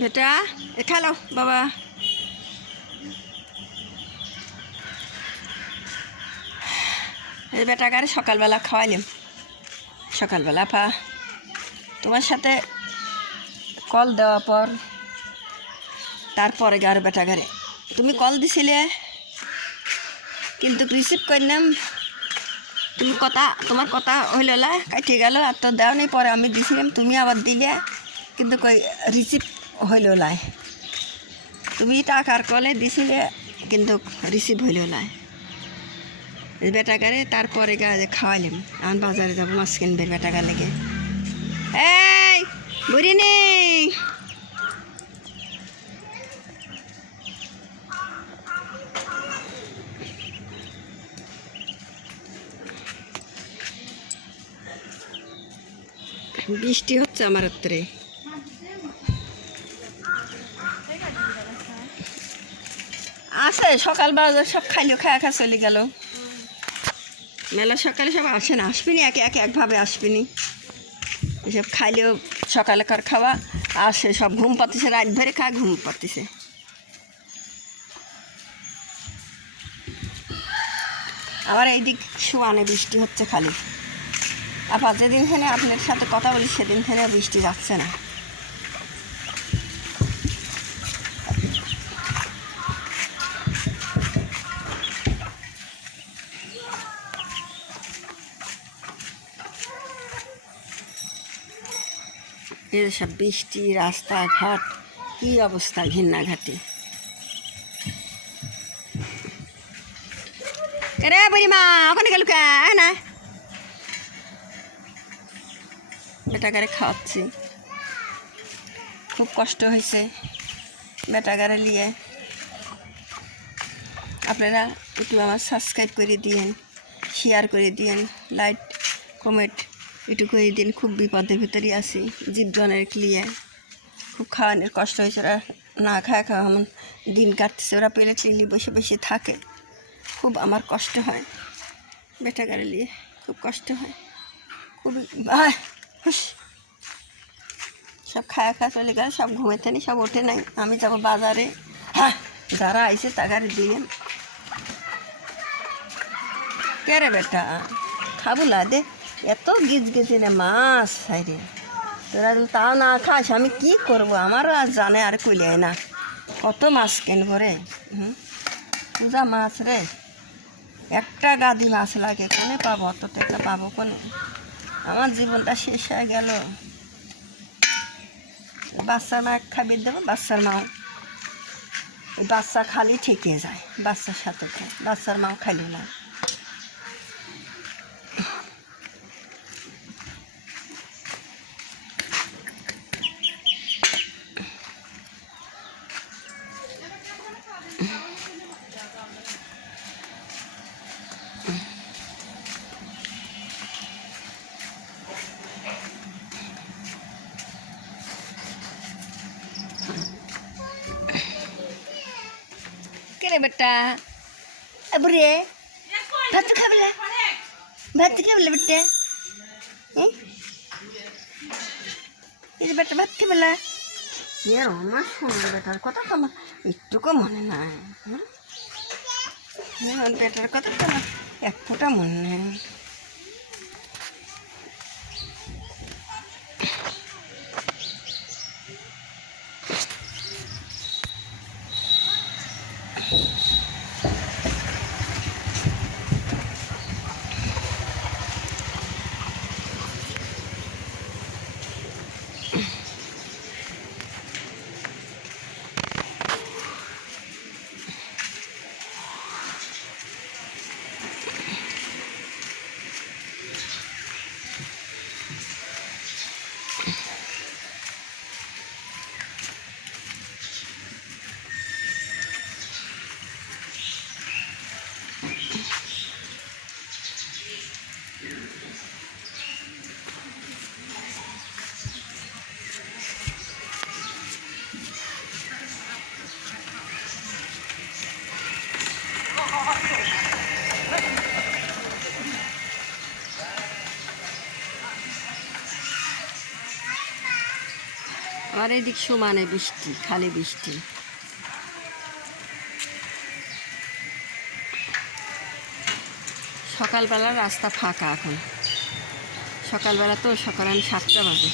বেটা খেলো বাবা। এই বেটাকারে সকালবেলা খাওয়াইলাম। সকালবেলা তোমার সাথে কল দেওয়া পর তারপরে গার বেটাকারে তুমি কল দিছিলে কিন্তু রিসিভ করলাম। তোমার কথা হইল না, কাটিয়ে গেল। আর তো দেওয়া নেই, পরে আমি দিছিলাম, তুমি আবার দিলে কিন্তু কই রিসিভ হইল না। তুমি টাকার কলে দিছিলে কিন্তু রিসিভ হইল না বেটাকারে। তারপরে খাওয়াইলাম। আমি বাজারে যাবো মাছ কিনবে বেটাকার লেগে। এই বুড়ি নেই, বৃষ্টি হচ্ছে আমার উত্তরে। আছে সকাল বাজার সব খাইলো, খা চলে গেল। মেলা সকালে সব আসে না, আসবিনি একে একে একভাবে আসবিনি। এসব খাইলেও সকালেকার খাওয়া আসে, সব ঘুম পাতিছে, রাত ধরে ঘুম পাতিছে। আবার এইদিক শুয়ানে বৃষ্টি হচ্ছে খালি। আবার যেদিন থেকে আপনার সাথে কথা বলি সেদিন থেকে বৃষ্টি যাচ্ছে না। এসব বৃষ্টি, রাস্তাঘাট কী অবস্থা, ঘিন্নাঘাটি। রে বুড়িমা ওখানে গেল কে না? বেটাগারে খাওয়াচ্ছি, খুব কষ্ট হয়েছে বেটাগারে নিয়ে। আপনারা একটু আমার সাবস্ক্রাইব করে দিয়েন, শেয়ার করে দিয়েন, লাইক কমেন্ট একটু করে দিন। খুব বিপদের ভিতরে আছি, জীবজনের নিয়ে খুব খাওয়ানোর কষ্ট হয়েছে। ওরা না খাওয়া এমন দিন কাটতেছে। ওরা পেলে চিলি বসে বসে থাকে, খুব আমার কষ্ট হয় বেটাগারে নিয়ে, খুব কষ্ট হয় খুবই। সব খাওয়া চলে গেল, সব ঘুমেতে নি, সব ওঠে নাই। আমি যাবো বাজারে। হ্যাঁ, যারা আইসে তাগারে দিয়ে কে রে বেটা খাবো না দে, এত গিজ গেছে না মাছ সাইরে। তোরা তাও না খাস, আমি কি করবো? আমারও আর জানে আর কইলে না কত মাছ কিনবো রে। পূজা মাছ রে, একটা গাদি মাছ লাগে, কোনে পাবো অত টাকা? পাবো কোনে? আমার জীবনটা শেষ হয়ে গেল। বাচ্চার মা খাবিয়ে দেবো, বাচ্চার মাও ওই বাচ্চা খালি ঠেকে যায়, বাচ্চার সাথে খায়, বাচ্চার মাও খাইল না। কে বেটা বুড়ে ভাত খাবে, ভাত খাবে বেটে? এই যে বেটা ভাত খাবে না? আমার শোনো বেটার কথা তো আমার একটুকু মনে নাই। বেটার কথা তো আমার এক ফোঁটা মনে নেই। চারিদিক সমানে বৃষ্টি, খালি বৃষ্টি। সকালবেলা রাস্তা ফাঁকা এখন, সকালবেলা তো সকাল 7টা বাজে।